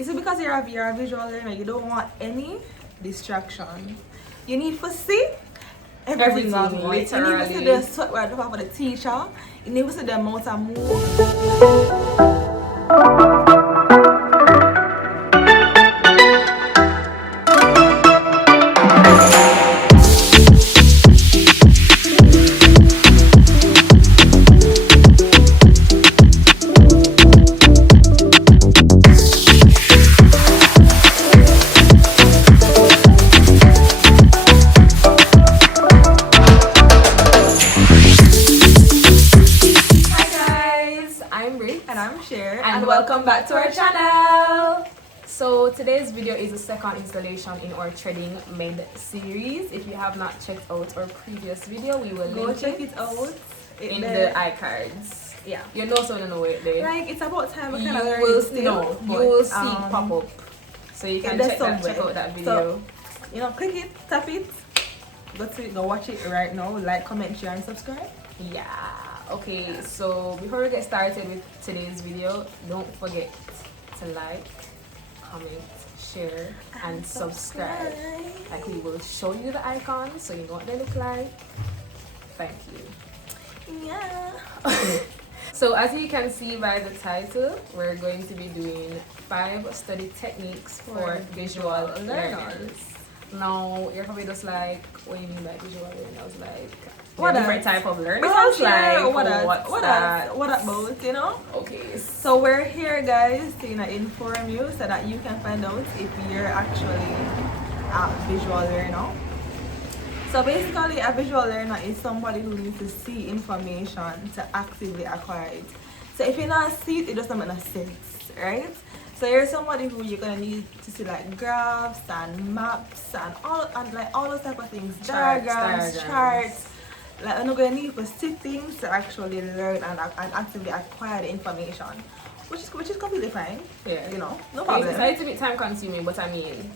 You see, because you're a visual learner, you don't want any distraction. You need to see everything on it. You need to see the sweat right off of the teacher. You need to see the amount of move. And welcome back to our channel. So today's video is the second installation in our Threading Med series. If you have not checked out our previous video, we will go check it out in the iCards. Yeah, you know, so you know it there. Like, it's about time we you will see pop up, so you can check out that video. So, you know, click it, tap it, go watch it right now. Like, comment, share, and subscribe. Yeah. Okay, so before we get started with today's video, don't forget to like, comment, share, and subscribe. Like, we will show you the icons so you know what they look like. Thank you. Yeah. So as you can see by the title, we're going to be doing 5 study techniques for visual learners. Now, you're probably just like, what do you mean by visual learners? Like, what different type of learning? What about, you know? Okay. So we're here, guys, to inform you so that you can find out if you're actually a visual learner. So basically, a visual learner is somebody who needs to see information to actively acquire it. So if you not see it, it doesn't make sense, right? So you're somebody who you're gonna need to see like graphs and maps and all those type of things, diagrams, charts. Like, you're not gonna need to see things to actually learn and actively acquire the information, which is completely fine. Yeah, you know, no problem. It's a little bit time consuming, but I mean,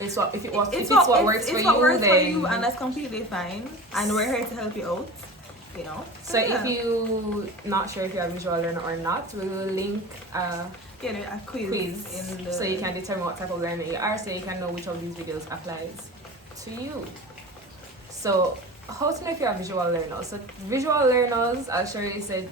it's what works for you, and that's completely fine. And we're here to help you out. You know. So if you not sure if you're a visual learner or not, we will link a quiz in the, so you can determine what type of learner you are, so you can know which of these videos applies to you. So how to know if you're a visual learner? So visual learners, as Shirley said,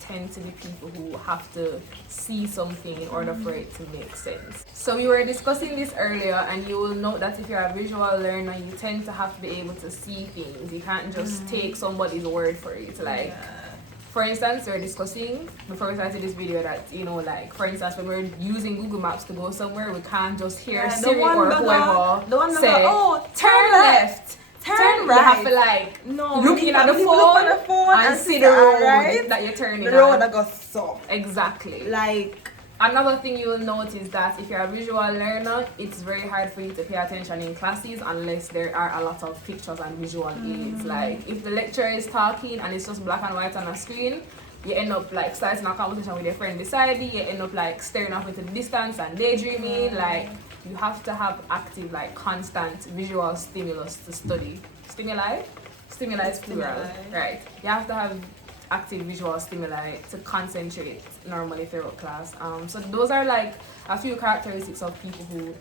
tend to be people who have to see something in order for it to make sense. So we were discussing this earlier, and you will note that if you're a visual learner, you tend to have to be able to see things. You can't just take somebody's word for it. Like, for instance, we were discussing before we started this video that, you know, like, for instance, when we're using Google Maps to go somewhere, we can't just hear Siri or whoever say, "Oh, turn left." Turn right. You have to like looking at the phone and see the road that you're turning on. The road that goes so. Exactly. Like, another thing you will notice that if you're a visual learner, it's very hard for you to pay attention in classes unless there are a lot of pictures and visual aids. Like, if the lecturer is talking and it's just black and white on a screen, you end up like starting a conversation with your friend beside you. You end up like staring off into the distance and daydreaming. Like, you have to have active, like, constant visual stimulus to study. Stimuli is plural, right? You have to have active visual stimuli to concentrate normally throughout class. So those are like a few characteristics of people who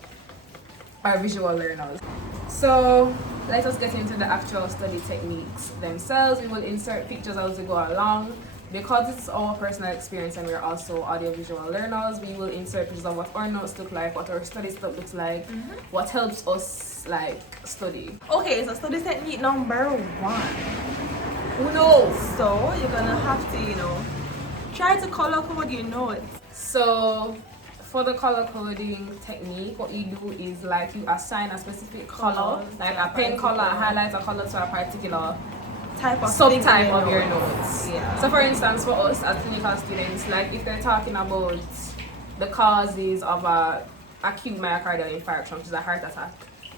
are visual learners. So let us get into the actual study techniques themselves. We will insert pictures as we go along. Because it's our personal experience and we're also audiovisual learners, we will insert pictures of what our notes look like, what our study stuff looks like, what helps us like study. Okay, so study technique number 1. Who knows? So you're gonna have to, you know, try to color code your notes. So for the color coding technique, what you do is like you assign a specific color, like a pen color, a highlighter color to a particular subtype of your notes. Yeah. So for instance, for us as clinical students, like if they're talking about the causes of acute myocardial infarction, which is a heart attack,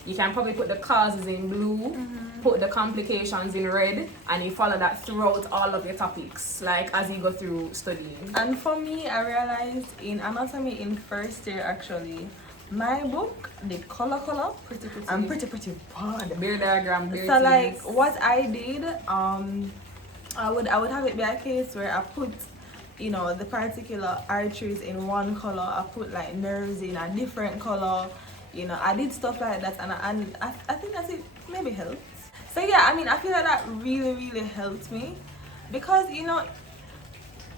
you can probably put the causes in blue, put the complications in red, and you follow that throughout all of your topics, like as you go through studying. And for me, I realized in anatomy in first year, actually, my book, the color, pretty, I'm pretty bad. Beer diagram, so like what I did, I would have it be a case where I put you know, the particular arteries in one color. I put like nerves in a different color. You know, I did stuff like that, and I think that it maybe helped. So yeah, I mean, I feel like that really helped me, because you know,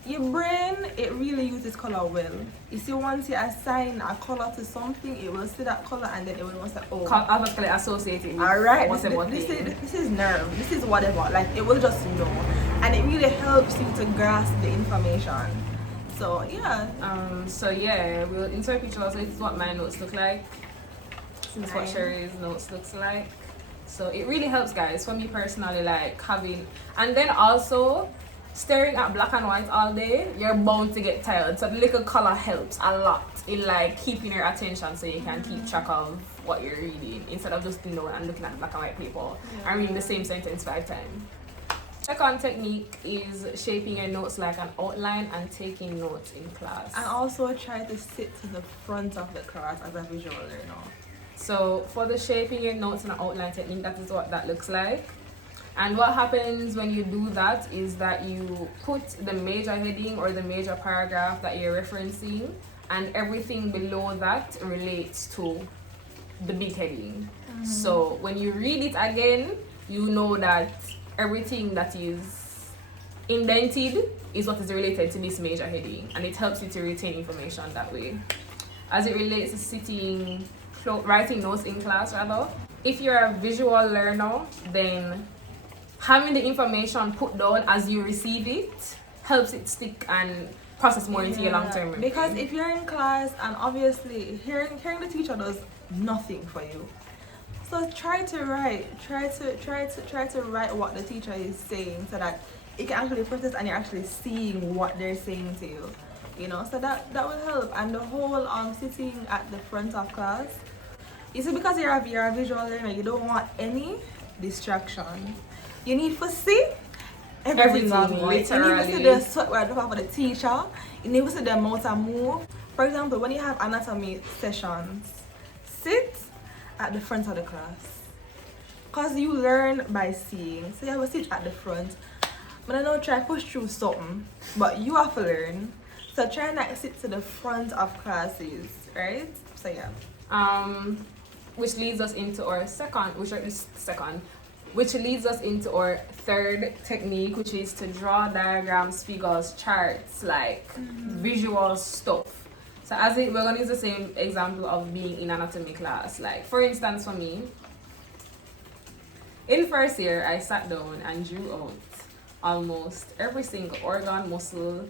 your brain, it really uses color well. You see, once you assign a color to something, it will see that color and then it will know say, oh, automatically associate it with alright, whatever this is nerve, this is whatever. Like, it will just know, and it really helps you to grasp the information. So yeah. So yeah, we'll insert pictures. So this is what my notes look like. This is what Sherry's notes looks like. So it really helps, guys, for me personally, like having, and then also staring at black and white all day, you're bound to get tired. So the little color helps a lot in like keeping your attention, so you can keep track of what you're reading instead of just and looking at black and white paper and reading the same sentence 5 times. Second technique is shaping your notes like an outline and taking notes in class. And also try to sit to the front of the class as a visual learner. So for the shaping your notes in an outline technique, that is what that looks like. And what happens when you do that is that you put the major heading or the major paragraph that you're referencing, and everything below that relates to the big heading. So when you read it again, you know that everything that is indented is what is related to this major heading, and it helps you to retain information that way. As it relates to writing notes in class, rather, if you're a visual learner, then having the information put down as you receive it helps it stick and process more into your long-term memory. Because if you're in class and obviously hearing the teacher does nothing for you, so try to write what the teacher is saying, so that it can actually process and you're actually seeing what they're saying to you. You know, so that will help. And the whole sitting at the front of class, you see, because you're a visual learner, you don't want any distraction. You need to see everything literally. You need to see the sweat right up for the teacher. You need to see the motor move. For example, when you have anatomy sessions, sit at the front of the class, because you learn by seeing. So you have to sit at the front. But I know try push through something, but you have to learn. So try not sit to the front of classes, right? So yeah. Which leads us into our which leads us into our third technique, which is to draw diagrams, figures, charts, like visual stuff. So we're gonna use the same example of being in anatomy class. Like, for instance, for me, in first year, I sat down and drew out almost every single organ, muscle,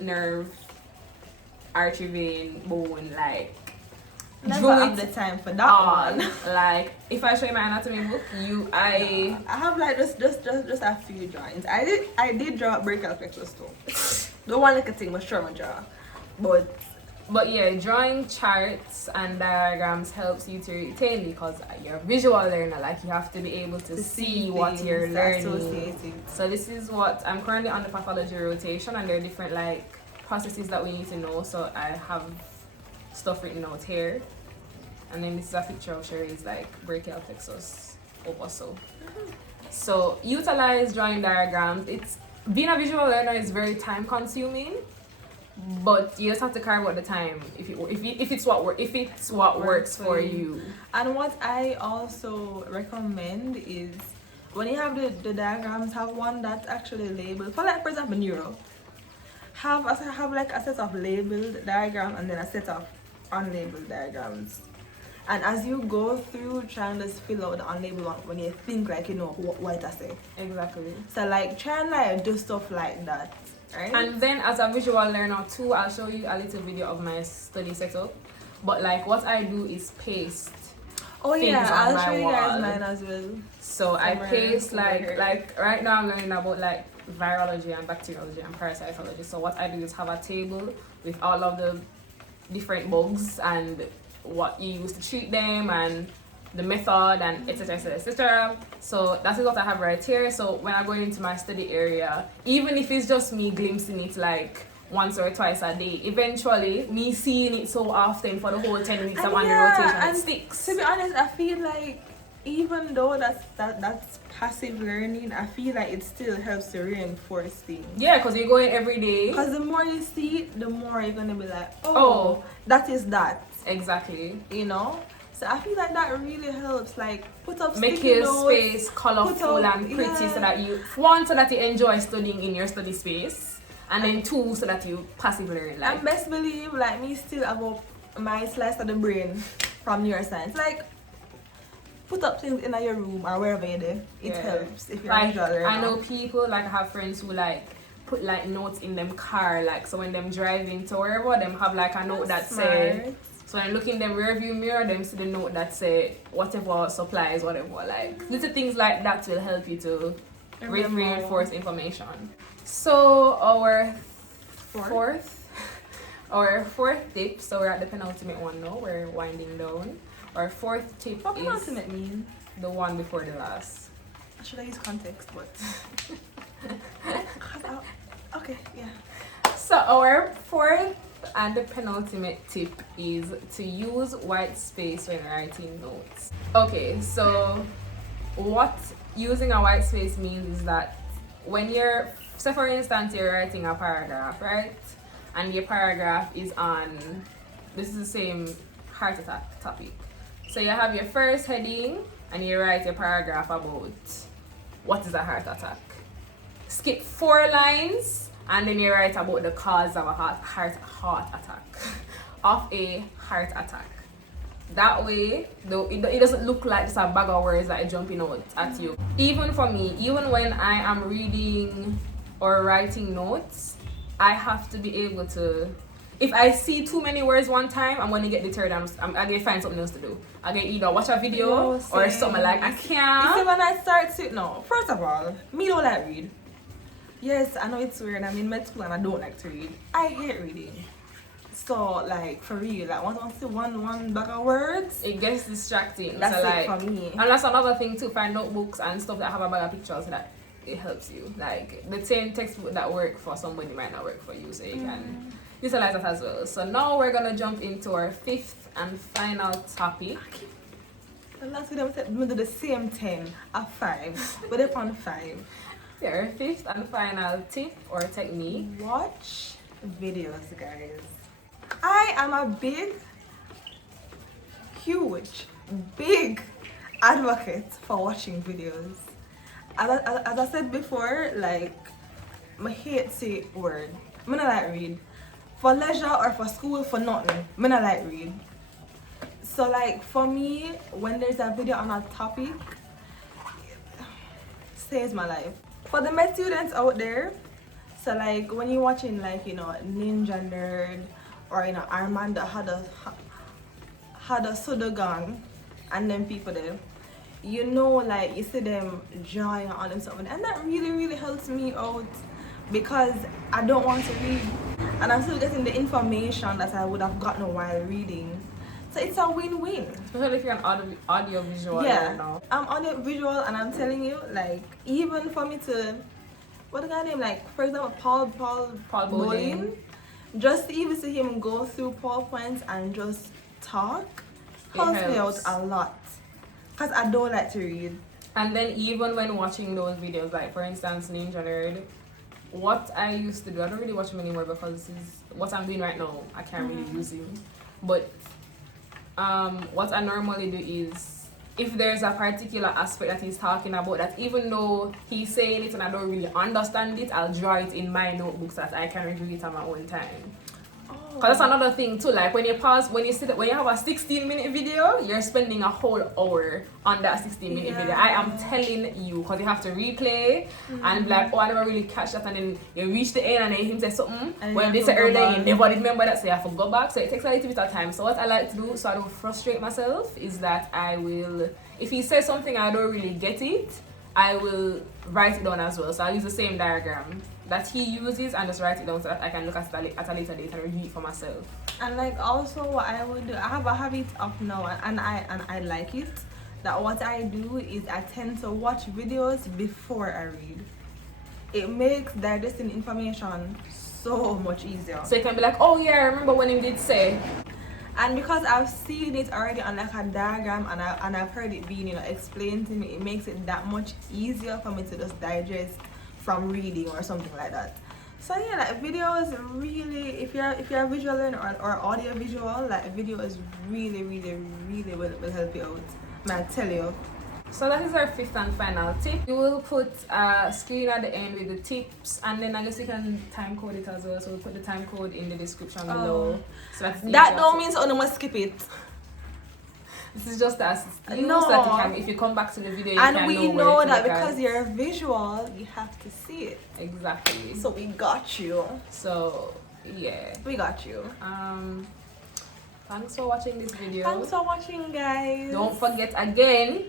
nerve, artery, vein, bone, like. Never have the time for that one. Like, if I show you my anatomy book, I have like just a few drawings. I did draw brachial plexus too. The one like a thing was sure I draw, but yeah, drawing charts and diagrams helps you to retain, because you're a visual learner. Like, you have to be able to see what you're learning. So this is what I'm currently on the pathology rotation, and there are different like processes that we need to know. So I have stuff written out here, and then this is a picture of Sherry's like brachial plexus over so utilize drawing diagrams. It's being a visual learner is very time consuming, but you just have to carve out the time if it's what works for you. And what I also recommend is, when you have the diagrams, have one that's actually labeled. For like, for example, neuro, have like a set of labeled diagram and then a set of unlabeled diagrams, and as you go through, try and just fill out the unlabeled one when you think like you know what I say. Exactly. So like, try and like do stuff like that, right? And then as a visual learner too, I'll show you a little video of my study setup, but like what I do is paste I'll show you guys mine as well. So I paste like right now I'm learning about like virology and bacteriology and parasitology. So what I do is have a table with all of the different bugs and what you use to treat them and the method and etc. So that is what I have right here. So when I go into my study area, even if it's just me glimpsing it like once or twice a day, eventually me seeing it so often for the whole 10 weeks I'm on the rotation, it sticks. To be honest, I feel like even though that's passive learning, I feel like it still helps to reinforce things. Yeah, because you're going every day. Because the more you see it, the more you're gonna be like, oh, that is that. Exactly. You know? So I feel like that really helps. Like, put up make sticky your notes, space colorful and pretty, so that you, one, so that you enjoy studying in your study space, and then two, so that you passively learn. Like, and best believe, like, me still about my slice of the brain from neuroscience. Like, put up things in your room or wherever you're there. It helps if you're like, a visual learner. I know people, like, I have friends who like put like notes in them car, like, so when them driving to wherever, them have like a note that say, so when looking them rear view mirror, them see the note that say whatever supplies, whatever. Like, little things like that will help you to reinforce information. So our fourth tip, so we're at the penultimate one now, we're winding down. Our fourth tip what is penultimate mean? The one before the last. Should I use context? But okay, yeah. So our fourth and the penultimate tip is to use white space when writing notes. Okay, so what using a white space means is that when you're, so for instance, you're writing a paragraph, right? And your paragraph is on, this is the same heart attack topic. So you have your first heading and you write your paragraph about what is a heart attack. Skip 4 lines and then you write about the cause of a heart attack. Of a heart attack. That way, though, it doesn't look like it's a bag of words that are jumping out at you. Even for me, even when I am reading or writing notes, I have to be able to, if I see too many words one time, I'm going to get deterred. I'm going to find something else to do. I'm going to either watch a video or something like I can't. You see, when I start to, no, first of all, me don't like read. Yes, I know it's weird. I'm in med school and I don't like to read. I hate reading. So, like, for real, like, once I see one bag of words, it gets distracting. That's so, it like, for me. And that's another thing too, find notebooks and stuff that have a bag of pictures so that it helps you. Like, the same textbook that work for somebody might not work for you, so you can utilize that as well. So now we're gonna jump into our fifth and final topic. The last video we said we do the same 10 of 5, but they're on 5. Yeah, our fifth and final tip or technique. Watch videos, guys. I am a big advocate for watching videos. As I said before, like, I hate say word. I don't like read. For leisure or for school, for nothing, I don't like read. So, like, for me, when there's a video on a topic, saves my life. For the med students out there, so like when you're watching, like, you know, Ninja Nerd or, you know, Armando had a Sudogang and them people there, you know, like, you see them drawing on them something, and that really helps me out because I don't want to read and I'm still getting the information that I would have gotten while reading. So it's a win-win. Especially if you're an audio-visual learner. I'm audio-visual and I'm telling you, like, even for me to, what the guy name, like, for example, Paul Bowling, just to even see him go through PowerPoints and just talk helps me out a lot. Because I don't like to read. And then even when watching those videos, like, for instance, Ninja Nerd, what I used to do, I don't really watch him anymore because this is what I'm doing right now. I can't really use him. But what I normally do is, if there's a particular aspect that he's talking about that even though he's saying it and I don't really understand it, I'll draw it in my notebook so that I can review it at my own time. Because that's another thing too, like when you pause, when you have a 16-minute video, you're spending a whole hour on that 16-minute video. I am telling you, because you have to replay and be like, oh, I never really catch that, and then you reach the end and then him say something. And when they say earlier, you never remember that, so you have to go back. So it takes a little bit of time. So what I like to do, so I don't frustrate myself, is that I will, if he says something I don't really get it, I will write it down as well. So I'll use the same diagram that he uses and just write it down so that I can look at it at a later date and review it for myself. And like also what I would do, I have a habit of now, and I like it, that what I do is I tend to watch videos before I read. It makes digesting information so much easier. So you can be like, oh yeah, I remember when he did say. And because I've seen it already on like a diagram and I've heard it being, you know, explained to me, it makes it that much easier for me to just digest from reading or something like that. So yeah, like videos really, if you're a visual learner or audio visual, like video is really will help you out. Man, I tell you. So that is our fifth and final tip. We will put a screen at the end with the tips, and then I guess you can time code it as well. So we'll put the time code in the description below. So that don't mean so must skip it. This is just to assist you, No. so that you can, if you come back to the video, you and can we know know where to that look because at. you're visual, you have to see it. Exactly. So we got you. So yeah, we got you. Thanks for watching this video. Thanks for watching, guys. Don't forget again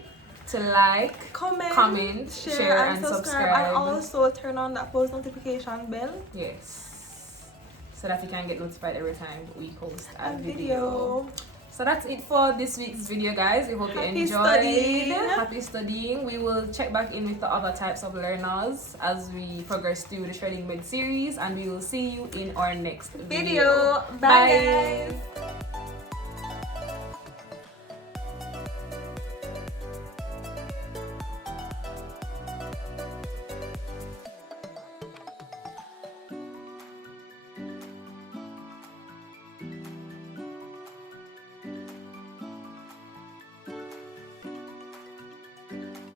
to like, comment, share and subscribe. And also turn on that post notification bell. Yes. So that you can get notified every time we post a video. video. So that's it for this week's video, guys. We hope you enjoyed. Studying. Happy studying. We will check back in with the other types of learners as we progress through the Shredding Bed series, and we will see you in our next video. Bye guys.